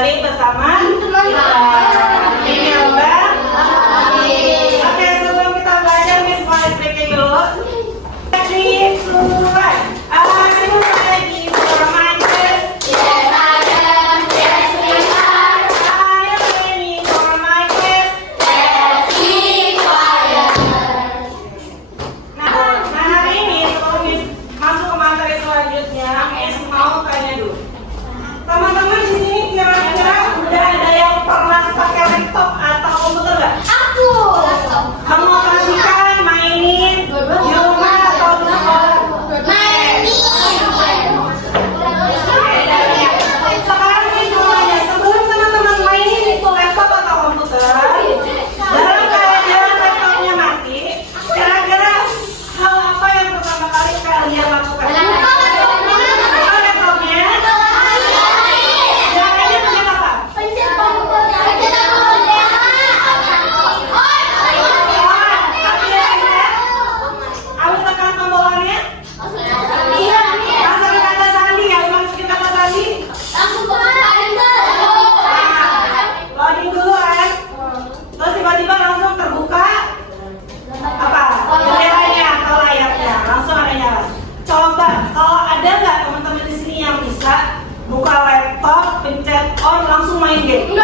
kembali bersama kita. Ini ya Mbak. Oke, sebelum kita belajar Miss mau explain dulu. Three, two, one. Are you ready for my test? Yes, I am. Yes, we are. Are you ready for my test? Let's be quiet. Nah, hari ini sebelum Miss masuk ke materi selanjutnya, Miss mau tanya dulu. Teman-teman di sini kira-kira udah ada yang pernah pakai laptop atau komputer nggak? Aku. Mengoperasikan, mainin di rumah atau di sekolah? Sekarang ini semuanya, sebelum teman-teman mainin itu laptop atau komputer, dalam keadaan laptopnya mati, kira-kira hal apa yang pertama kali kalian lakukan? Buka laptopnya, caranya pencet apa? Harus tekan tombolnya, masukin kata sandi, harus masukin kata sandi. Loading dulu kan, terus tiba-tiba langsung terbuka apa? Jendelanya atau layarnya, langsung ada nyala. Coba kalau ada nggak teman-teman di sini yang bisa buka laptop, pencet on, langsung main game?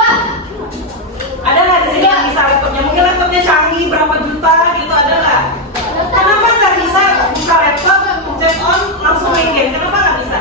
Ada nggak di sini yang bisa laptopnya? Mungkin laptopnya canggih berapa juta gitu, ada nggak? Kenapa nggak bisa buka laptop, pencet on, langsung main game? Kenapa nggak bisa?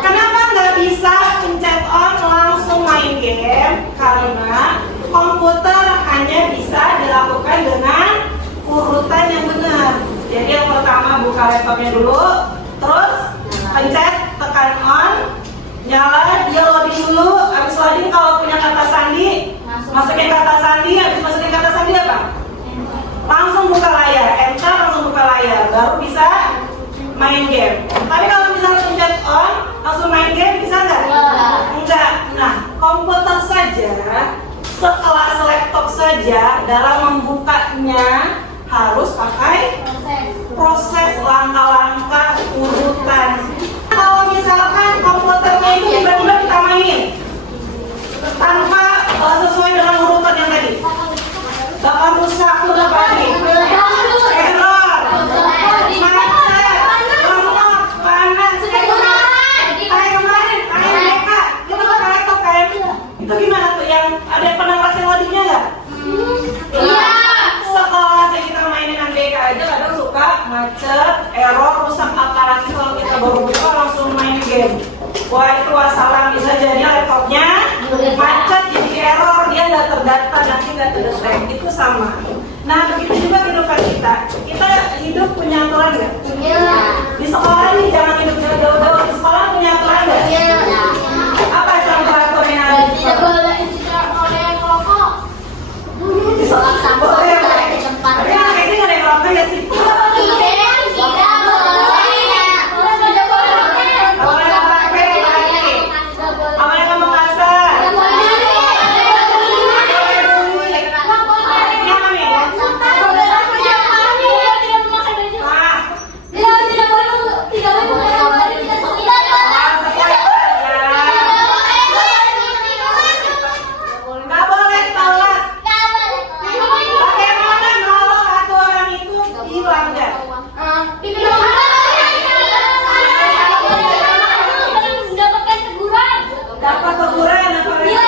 Kenapa nggak bisa pencet on langsung main game? Karena komputer hanya bisa dilakukan dengan urutan yang benar. Jadi yang pertama buka laptopnya dulu, terus pencet, tekan on, nyala, dia loading dulu. Habis loading kalau punya kata sandi, masukin kata sandi. Habis masukin kata sandi apa? Langsung buka layar, enter, langsung buka layar, baru bisa main game. Tapi kalau misalnya pencet on, langsung main game, bisa nggak? Enggak. Nah, komputer saja, sekelas laptop saja, dalam membukanya harus pakai proses langkah-langkah urutan. Kalau misalkan komputernya itu tiba-tiba kita mainin tanpa sesuai dengan urutan yang tadi, bakal rusak, udah pasti error, macet, lemot, panas, kayak kemarin, kayak mereka, kita pakai laptop kayak itu gimana tuh yang ada pernah ngerasain loadingnya nggak? Sekelas yang kita mainin MDK aja kadang suka macet, error, rusak, apalagi kalau kita baru buka langsung main game. Wah itu wassalam, bisa jadi laptopnya macet, jadi error, dia nggak terdata, nanti nggak terdetek. Itu sama. Nah begitu juga kehidupan kita. Kita hidup punya aturan nggak? Di sekolah ini jangan hidup jauh-jauh. Di sekolah punya aturan nggak? Apa contoh aturan yang ada? Di sekolah boleh. Tapi anak ini nggak ada yang ngerokok ya sih. Apa yang ngomong kasar? Ini apa nih? Nggak boleh telat. Bagaimana kalau aturan itu dilanggar? Dapat teguran apa? Ya,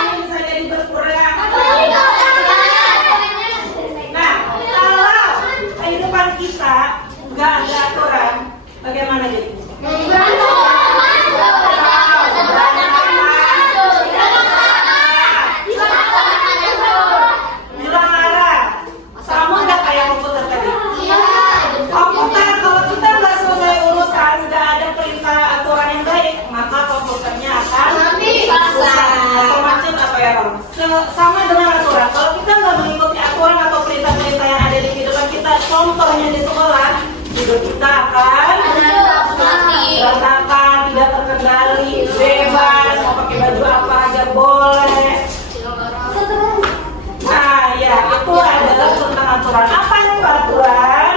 ini bisa jadi berkurang. Nah, kalau kehidupan kita nggak ada aturan, bagaimana jadi? Hilang arah. Sama nggak kayak komputer tadi? Komputer kalau kita nggak selesai urusan, nggak ada perintah aturan yang baik, maka komputernya akan rusak atau macet atau error. Sama dengan aturan. Kalau kita nggak mengikuti aturan atau perintah-perintah yang ada di kehidupan kita, contohnya di sekolah, hidup kita akan berantakan, tidak terkendali, bebas, mau pakai baju apa aja boleh. Nah, ya itu adalah tentang aturan. Apa itu aturan?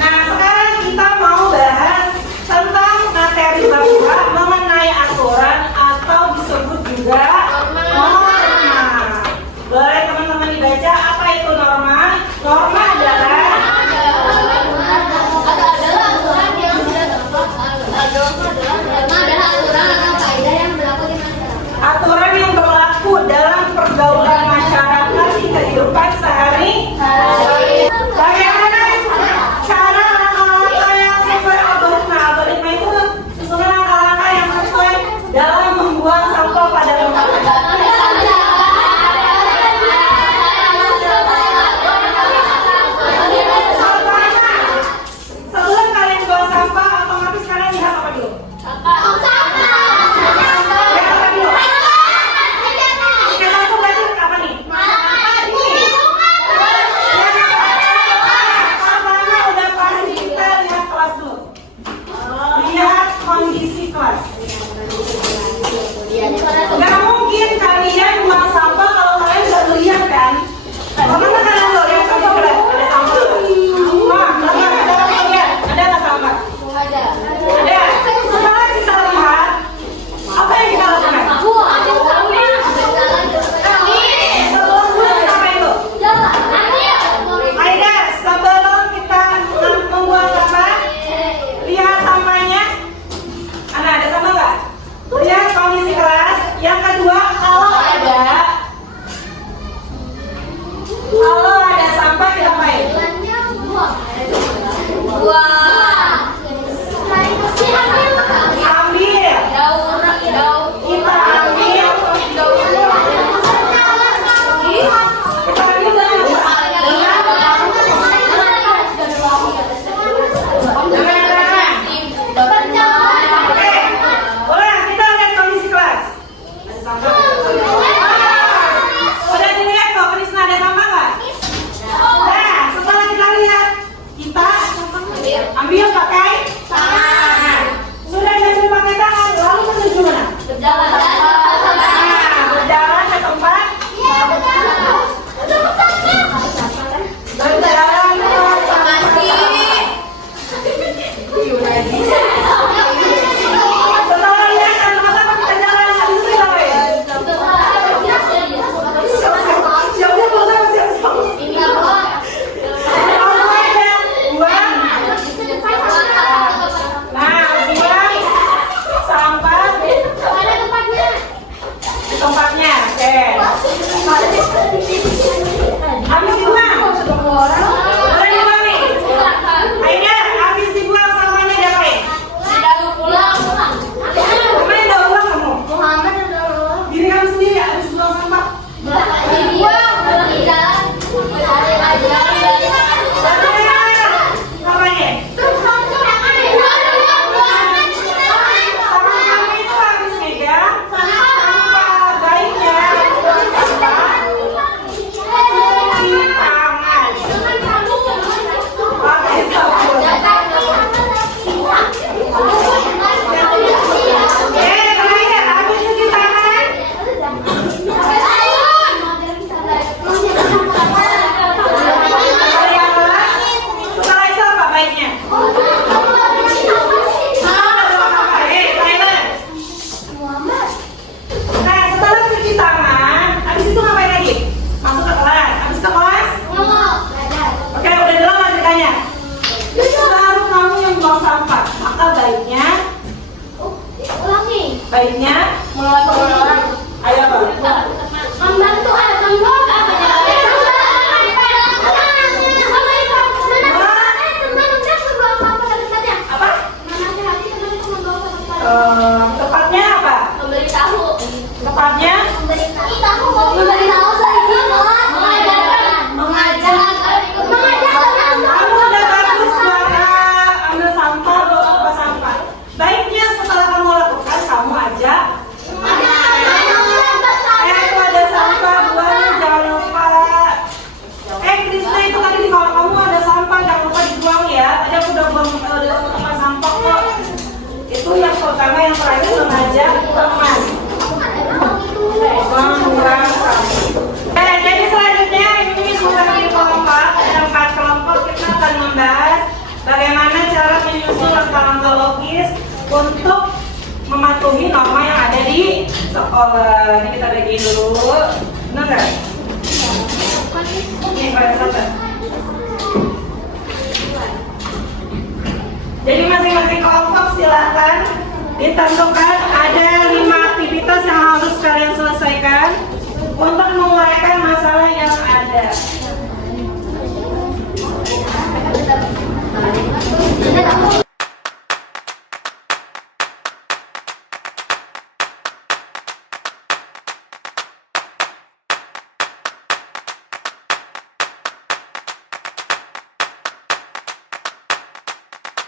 Nah, sekarang kita mau bahas tentang materi bahasa mengenai aturan atau disebut juga norma. Boleh teman-teman dibaca apa itu norma? Norma adalah aturan yang berlaku dalam pergaulan masyarakat di kehidupan sehari-hari. Bagaimana cara langkah-langkah yang sesuai algoritma? Algoritma itu susunan langkah-langkah yang sesuai dalam membuang sampah pada tempatnya. Sebelum kalian buang sampah, otomatis kalian lihat apa dulu? Kondisi kelas. Nggak mungkin kalian buang sampah kalau kalian nggak melihat kan? Bagaimana kalian nggak lihat kondisi kelas? Ada sampah? Wah, ada nggak sampah? Ada. Setelah kita lihat, apa yang kita lakukan? Aida, sebelum kita membuang sampah, lihat sampahnya. Ada sama nggak? Lihat kondisi kelas. Yang kedua, kalau ada sampah kita apain? Ambil. Kita ambil. Udah dilihat kok, Krisna ada sampah nggak? Nah, setelah kita lihat, kita ambil pakai tangan. Sudah diambil pakai tangan, lalu menuju mana? Berjalan ke tempat. Berjalan ke tempat. Setelah lihat kan tempat kita jalan, habis itu kita apain? Tempatnya, oke. Habis dibuang. Boleh dibuang nih. Aida, habis dibuang sampahnya diapain? Kemarin udah ulang kamu? Diri kamu sendiri habis buang sampah. Ngapain? Baiknya Mengelola. ayo Bang. Membantu Apa? Tepatnya apa? Memberitahu. Tepatnya kamu udah bagus ambil sampah, bawa tempat sampah. Baiknya setelah kamu lakukan, kamu ajak sekolah. Ini kita bagiin dulu. Benar nggak? Ini pada satu. Jadi masing-masing kelompok silakan ditentukan ada 5 aktivitas yang harus kalian selesaikan untuk menguraikan masalah yang ada.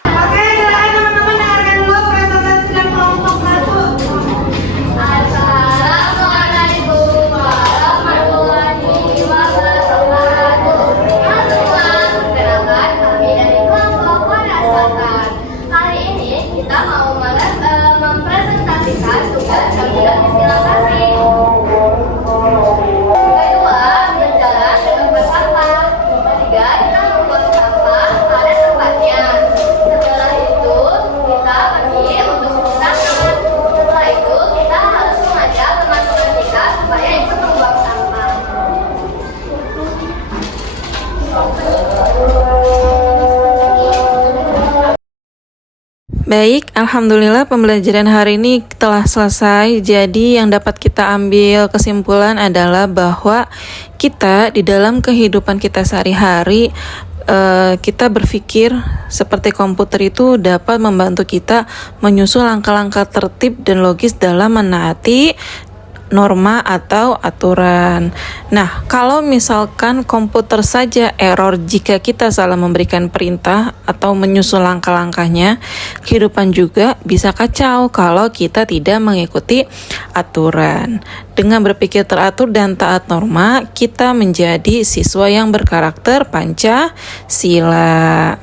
Oke, silakan teman-teman dengarkan dulu presentasi dari kelompok 1. Assalamualaikum warahmatullahi wabarakatuh. Halo semua, perkenalkan kami dari kelompok Korea Selatan. Kali ini kita mau mempresentasikan tugas sambilan istilah kasih. Kedua, berjalan dengan bersampah. Ketiga, kita membuang sampah pada tempatnya. Setelah itu, kita pergi untuk mencuci tangan. Setelah itu, kita harus mengajak teman-teman kita supaya ikut membuang sampah. Baik, alhamdulillah pembelajaran hari ini telah selesai. Jadi yang dapat kita ambil kesimpulan adalah bahwa kita di dalam kehidupan kita sehari-hari kita berpikir seperti komputer itu dapat membantu kita menyusun langkah-langkah tertib dan logis dalam menaati norma atau aturan. Nah, kalau misalkan komputer saja error jika kita salah memberikan perintah atau menyusun langkah-langkahnya, kehidupan juga bisa kacau kalau kita tidak mengikuti aturan. Dengan berpikir teratur dan taat norma, kita menjadi siswa yang berkarakter Pancasila.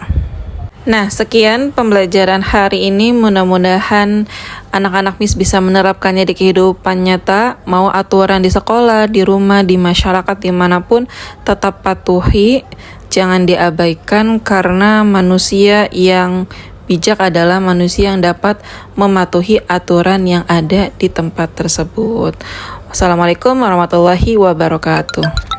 Nah, sekian pembelajaran hari ini. Mudah-mudahan anak-anak Miss bisa menerapkannya di kehidupan nyata, mau aturan di sekolah, di rumah, di masyarakat, dimanapun, tetap patuhi, jangan diabaikan karena manusia yang bijak adalah manusia yang dapat mematuhi aturan yang ada di tempat tersebut. Wassalamualaikum warahmatullahi wabarakatuh.